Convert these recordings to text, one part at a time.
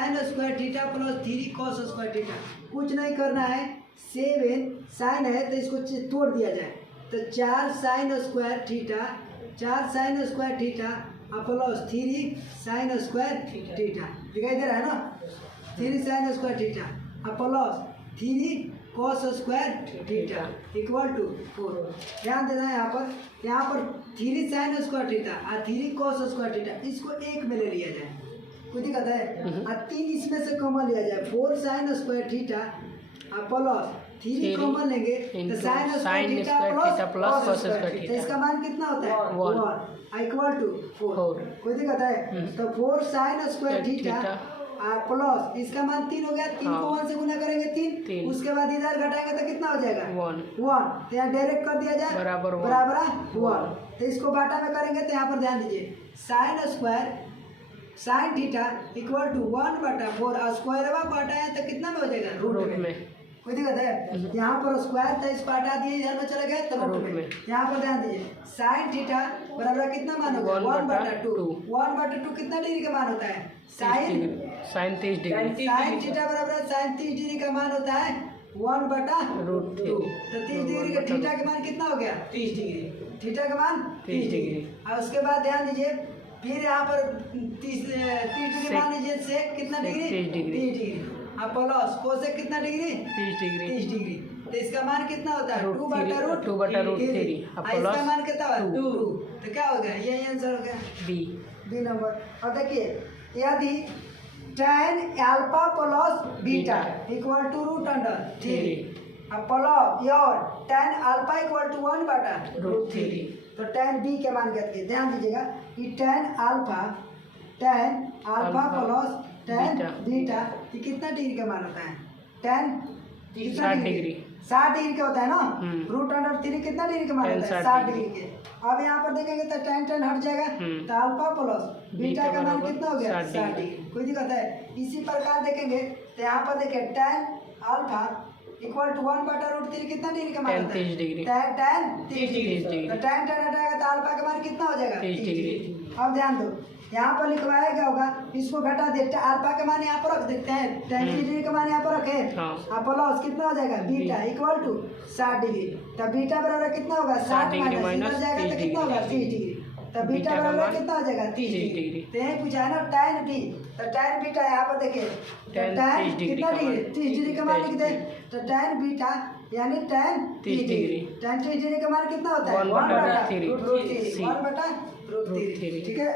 Sign square theta plus 3 cos square theta. कुछ नहीं करना है, 7 साइन है तो इसको तोड़ दिया जाए, तो 4 sine square theta, 4 sine square theta plus 3 sine square theta. दिखाई दे रहा है ना, 3 sine square theta plus 3 cos square theta equal to 4। ध्यान देना है यहाँ पर 3 साइन स्क्वायर थीटा और 3 कॉस स्क्वायर थीटा, इसको एक में ले लिया जाए, कोई दिक्कत है, और 3 इसमें से कॉमन लिया जाए, 4 sine square theta plus 3 common लेंगे तो sign square theta plus cos square theta, इसका मान कितना होता है 1 इक्वल टू 4। कोई दिक्कत है, तो 4 साइन स्क्वायर थीटा प्लस इसका मान 3 हो गया, 3 को 1 से गुना करेंगे 3, उसके बाद इधर घटाएंगे तो कितना हो जाएगा 1, तो यहाँ डायरेक्ट कर दिया जाए बराबर 1। तो इसको बाटा में करेंगे तो यहाँ पर ध्यान दीजिए, sine square sine theta equal to 1/4 और स्क्वायर बाटा है तो कितना में हो जाएगा रूट में। कोई दिक्कत है, यहाँ पर स्क्वायर था, इसको हटा दिए, इधर में चला गया तो रूट में। यहाँ पर ध्यान दीजिए, साइन थीटा बराबर कितना मान होगा 1/2। 1/2 कितना डिग्री का मान होता है, साइन 30 डिग्री। साइन थीटा बराबर साइन 30 डिग्री का मान होता है 1/√2। तो 30 डिग्री का थीटा का मान कितना हो गया 30 डिग्री, थीटा का मान 30 डिग्री। और उसके बाद ध्यान दीजिए, फिर यहाँ पर 30 डिग्री मान लीजिए, से कितना डिग्री 30 डिग्री प्लस कोस से कितना डिग्री 30 डिग्री। तो इसका मान कितना होता है 2/√3। इसका मान कितना है 2। तो क्या हो गया, यही आंसर हो गया बी नंबर। और देखिए, यदि tan alpha plus beta equal to √3 plus your tan alpha equal to 1/√3, तो tan b के मान ज्ञात किए। ध्यान दीजिएगा कि tan alpha plus tan beta ये कितना डिग्री का मान होता है, tan 60 डिग्री का होता है ना, √3 कितना डिग्री का मान होता है 60 डिग्री के। अब यहाँ पर देखेंगे तो tan हट जाएगा, तो अल्फा प्लस बीटा का मान कितना हो गया 60 डिग्री। कोई दिक्कत है, इसी प्रकार देखेंगे तो यहाँ पर देखिए tan अल्फा इक्वल टू 1/√3 कितना डिग्री का मान होता है 30 डिग्री। tan 30 डिग्री, तो tan हटाएगा तो अल्फा का मान कितना हो जाएगा 30 डिग्री। अब ध्यान दो, यहाँ पर लिखवाया क्या होगा, इसको घटा देते, अल्फा का मान यहाँ पर रख देते हैं, tan 30 डिग्री का मान यहाँ पर रखे, प्लस कितना हो जाएगा बीटा इक्वल टू 60 डिग्री। तो बीटा बराबर कितना होगा 60 माइनस जाएगा तो कितना होगा 30 डिग्री। तो बीटा बराबर कितना हो जाएगा 30 डिग्री। तो यही पूछा है ना tan b, तो tan बीटा यहाँ पर देखिए, tan कितना डिग्री 30 डिग्री का मान लिख दे, तो tan बीटा यानी tan 30 डिग्री। tan 30 डिग्री का मान कितना होता है 1/√3। ठीक है,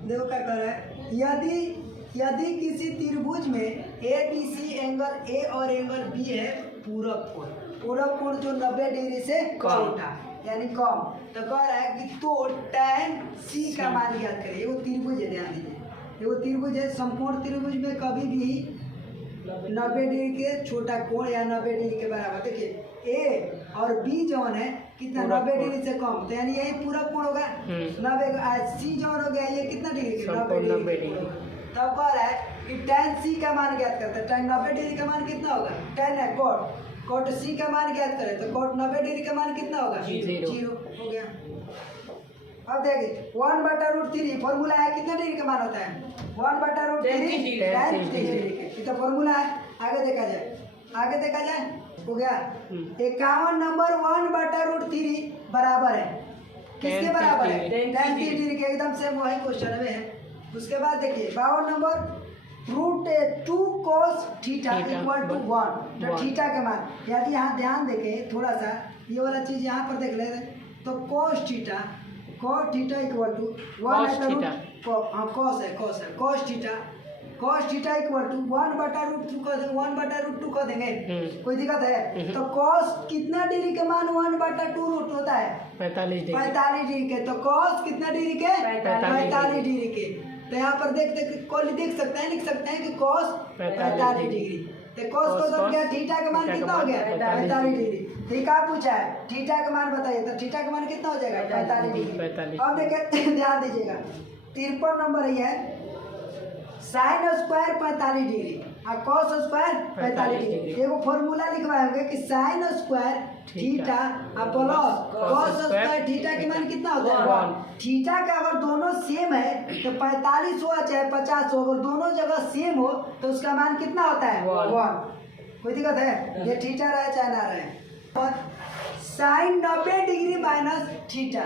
देखो क्या कर रहा है, यदि किसी त्रिभुज में ABC एंगल A और एंगल B है पूरक कोण जो 90 डिग्री से कम था यानी कम, तो कह रहा है कि तो tan C का मान ज्ञात करें। वो त्रिभुज है, ध्यान दीजिए, वो त्रिभुज है, संपूर्ण त्रिभुज में कभी भी 90 डिग्री के छोटा कोण या 90 डिग्री के बराबर। देखिए A और B जौन है कितना 90 डिग्री से कम, तो यानी यही पूरा कोण होगा 90। C जौन हो गया ये कितना डिग्री के 90 डिग्री। तब कह रहा है कि tan C का मान ज्ञात करते हैं, tan 90 डिग्री का मान कितना होगा, tan है cot C का मान ज्ञात करें तो cot 90 डिग्री का मान कितना होगा 0 हो गया। अब देखिए 1/√3 फॉर्मूला है, कितना डिग्री का मान होता है 1/√3 tan 30 डिग्री, तो फॉर्मूला है। आगे देखा जाए हो गया 51 नंबर 1/√3 बराबर है किसके बराबर है tan 30 डिग्री के, एकदम से वही क्वेश्चन में है। उसके बाद देखिए 52 number √2 cos theta equal to 1, तो थीटा का मान, यदि यहाँ ध्यान देखें थोड़ा सा ये वाला चीज यहाँ पर देख ले, तो cos theta equal to 1 cos theta equal to 1/√2 कर देंगे, कोई दिक्कत है। तो cos कितना डिग्री के मान 1/2 होता है 45 डिग्री के, तो cos कितना डिग्री के 45 डिग्री के। तो यहाँ पर लिख सकते हैं कि cos 45 डिग्री, तो cos को तो क्या थीटा का मान कितना हो गया 45 डिग्री। ठीक है, पूछा है थीटा का मान बताइए, तो थीटा का मान कितना हो जाएगा 45 डिग्री। अब देखिए ध्यान दीजिएगा 53 नंबर ये है sin स्क्वायर 45 डिग्री और कॉस स्क्वायर 45 डिग्री। एगो फॉर्मूला लिखवाओगे कि साइन स्क्वायर थीटा और प्लस कॉस स्क्वायर थीटा के मान कितना होता है 1। थीटा का अगर दोनों सेम है तो 45 हो चाहे 50 हो, अगर दोनों जगह सेम हो तो उसका मान कितना होता है 1। कोई दिक्कत है? ये थीटा रहे चाहे ना रहे। Sine 90 degree minus theta,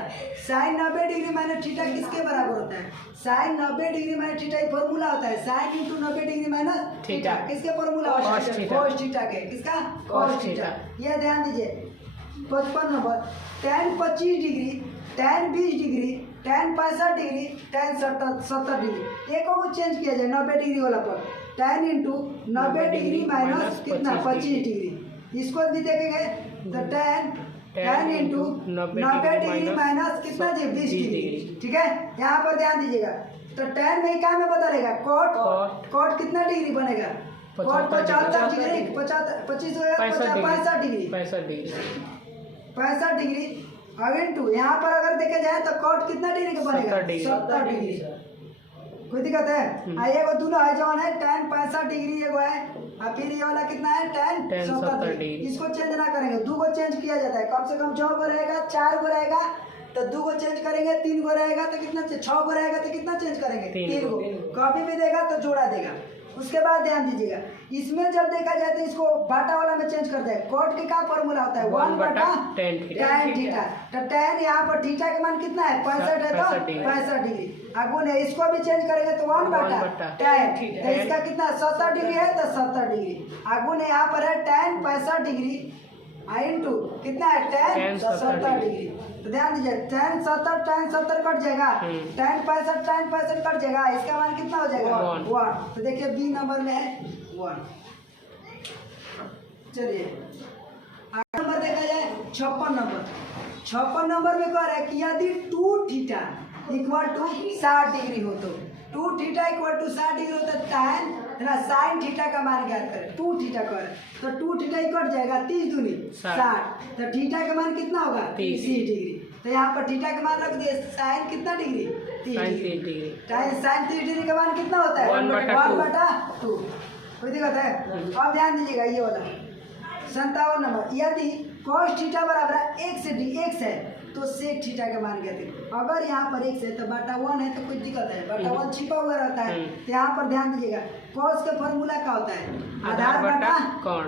sine 90 degree minus theta किसके बराबर होता है? साइन 90 डिग्री माइनस थीटा एक फॉर्मूला होता है, sine into 90 degree minus theta किसके फॉर्मूला होता है? कॉस थीटा के। किसका? Cos theta. ये ध्यान दीजिए 55 number, tan 25 degree, tan 20 degree, tan 65 degree, tan 70 degree. एक को चेंज किया जाए 90 डिग्री वाला पर, tan इंटू 90 डिग्री माइनस कितना 25 डिग्री। इसको भी देखेंगे तो tan इंटू 90 डिग्री माइनस कितना जी 20 डिग्री। ठीक है, यहाँ पर ध्यान दीजिएगा। तो tan में क्या में बदलेगा? कॉट कितना डिग्री बनेगा? Cot 75 degree, 25 65 degree, 65 degree. अब इंटू यहाँ पर अगर देखे जाए तो कॉट कितना डिग्री का बनेगा? 70 डिग्री। कोई दिक्कत है? ये वो दोनों है जो है tan 65 डिग्री एगो है, और फिर ये वाला कितना है tan 70 डिग्री। इसको चेंज ना करेंगे, दो को चेंज किया जाता है, कम से कम 6 को रहेगा, 4 को रहेगा तो 2 को चेंज करेंगे, 3 को रहेगा तो कितना, 6 को रहेगा तो कितना चेंज करेंगे 3 को। कॉपी में देगा तो जोड़ा देगा। उसके बाद ध्यान दीजिएगा, इसमें जब देखा जाए तो इसको बाटा वाला में चेंज कर दे। कॉट के क्या फॉर्मूला होता है? 1/tan theta. तो tan यहाँ पर थीटा के मान कितना है? 65 है तो 65 डिग्री। अगुण है, इसको भी चेंज करेंगे तो 1/tan। तो इसका कितना 70 डिग्री है तो 70 डिग्री। अगुण यहाँ पर है tan 65 डिग्री इंटू कितना है tan 70 डिग्री। तो ध्यान दीजिए tan 70 कट जाएगा, tan 65 कट जाएगा, इसका मान कितना हो जाएगा 1। तो देखिए बी नंबर में है 1। चलिए आगे नंबर देखा जाए 56 नंबर में कह रहा है कि यदि 2 थीटा इक्वल टू 60 डिग्री हो तो 2 थीटा इक्वल टू 60 डिग्री हो तो tan ना साइन थीटा का मान ज्ञात करें। 2 थीटा कर तो 2 थीटा कट जाएगा, 30 दूनी 60, तो थीटा का मान कितना होगा 30 डिग्री। तो यहाँ पर थीटा का मान रख दिए, साइन कितना डिग्री 30 डिग्री। साइन 30 डिग्री का मान कितना होता है 1/2। कोई दिक्कत है? अब ध्यान दीजिएगा ये वाला 57 नंबर, यदि cos थीटा बराबर x है तो sec थीटा का मान ज्ञात करें। अगर यहाँ पर x है तो बटा 1 है तो कोई दिक्कत है, बटा 1 छिपा हुआ रहता है। तो यहाँ पर ध्यान दीजिएगा cos का फॉर्मूला क्या होता है? आधार बटा कोण।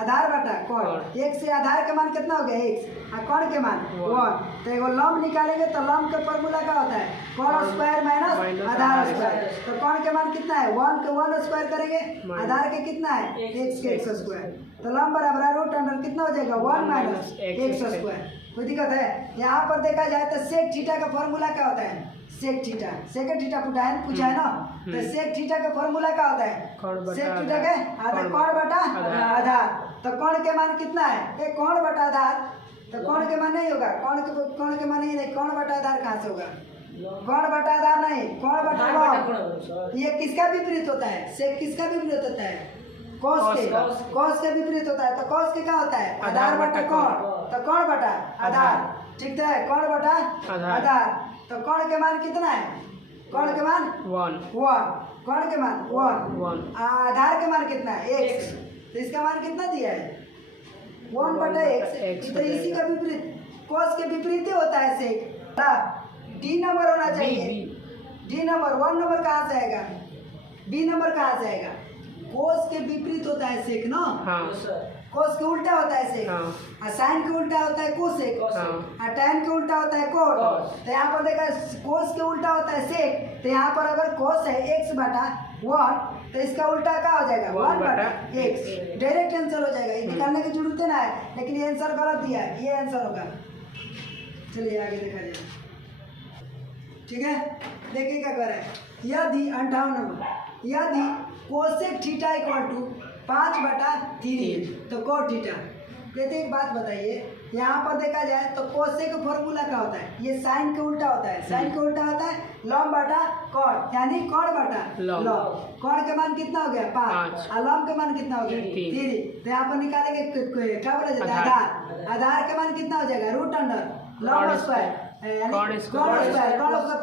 आधार बटा कोण। x से आधार का मान कितना हो गया x, और कोण के मान 1। तो एगो लंब निकालेंगे तो लंब का फॉर्मूला क्या होता है? कोण स्क्वायर माइनस आधार स्क्वायर। तो कोण के मान कितना है 1 के 1 स्क्वायर करेंगे, आधार के कितना है x के x स्क्वायर। तो लंब बराबर रूट अंडर कितना हो जाएगा 1 माइनस x स्क्वायर। कोई दिक्कत है? यहाँ पर देखा जाए तो सेक थीटा का फॉर्मूला क्या होता है? सेक थीटा, सेक थीटा पूछा है ना, तो सेक थीटा का फॉर्मूला क्या होता है? सेक थीटा के आधा कोण बटा आधार। तो कोण के मान कितना है? एक कोण बटा आधार। तो कोण के मान नहीं होगा, कोण के मान नहीं, कोण बटा आधार कहाँ से होगा? कोण बटा आधार नहीं, कोण बटा लॉग। ये किसका विपरीत होता है? सेक किसका विपरीत होता है? कॉस के विपरीत होता है। तो कॉस के क्या होता है? आधार बटा कोण। तो कोण बटा आधार, ठीक है, कोण बटा आधार। तो कोण के मान कितना है? कोण के मान 1, कोण के मान 1, आधार के मान कितना है x। तो इसका मान कितना दिया है 1/x। तो इसी का विपरीत, कॉस के विपरीत ही होता है सेक। डी नंबर होना चाहिए, डी नंबर 1 नंबर कहाँ से आएगा, बी नंबर कहाँ से आएगा? कोस के विपरीत होता है सेक ना, कोस के उल्टा होता है सेक, और साइन के उल्टा होता है कोसेक, और टैन के उल्टा होता है कोट। तो यहाँ पर देखा कोस के उल्टा होता है सेक। तो यहाँ पर अगर कोस है x/1 तो इसका उल्टा क्या हो जाएगा 1/x। डायरेक्ट आंसर हो जाएगा, ये निकालने की जरूरत है ना, लेकिन ये आंसर गलत दिया है, ये आंसर होगा। चलिए आगे देखा जाए, ठीक है। देखिए क्या कर रहा है, यदि 58 नंबर, यदि कोसेक थीटा इक्वल टू 5/3 तो कोट थीटा। कहते एक बात बताइए, यहाँ पर देखा जाए तो कोसेक का फॉर्मूला क्या होता है? ये साइन के उल्टा होता है, साइन के उल्टा होता है लॉग बटा कोण, यानी कोण बटा लॉग। कोण के मान कितना हो गया 5, और लॉग के मान कितना हो गया 3। तो यहाँ पर निकालेंगे क्या बोला जाता है आधार। आधार के मान कितना हो जाएगा रूट अंडर लॉग स्क्वायर, कोण स्क्वायर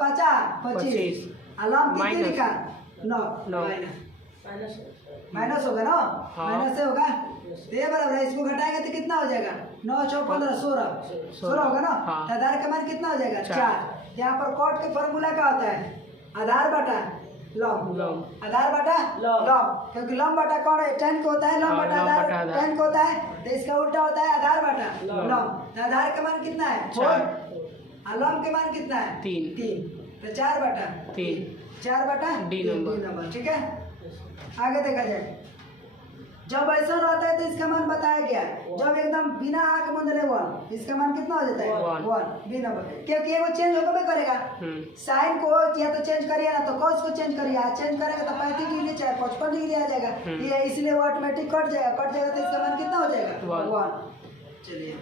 50 25, और लॉग 3 का 9 माइनस माइनस होगा ना, माइनस से होगा तो ये बराबर है, इसको घटाएंगे तो कितना हो जाएगा 9 4 15 16 होगा ना। तो आधार का मान कितना हो जाएगा 4। यहाँ पर कॉट के फॉर्मूला क्या होता है आधार बटा लॉग, आधार बटा लॉग, क्योंकि लॉग बटा कौन है 10 को होता है, लॉग बटा आधार 10 को होता है, तो इसका उल्टा होता है आधार बटा लॉग। तो आधार का मान कितना है 4 और लॉग के मान कितना है 3, तो 4 बटा 3 नंबर। ठीक है, आगे देखा जाए। जब ऐसा रहता है तो इसका मान बताया गया है, जब एकदम बिना आंख बंदले 1, इसका मान कितना हो जाता है 1 बी नंबर, क्योंकि वो चेंज होगा करेगा। साइन को या तो चेंज करिए ना तो कॉस को चेंज करिए, चेंज करेगा तो 35 डिग्री चाहे 55 डिग्री आ जाएगा, ये इसलिए वो ऑटोमेटिक कट जाएगा तो इसका मान कितना हो जाएगा 1। चलिए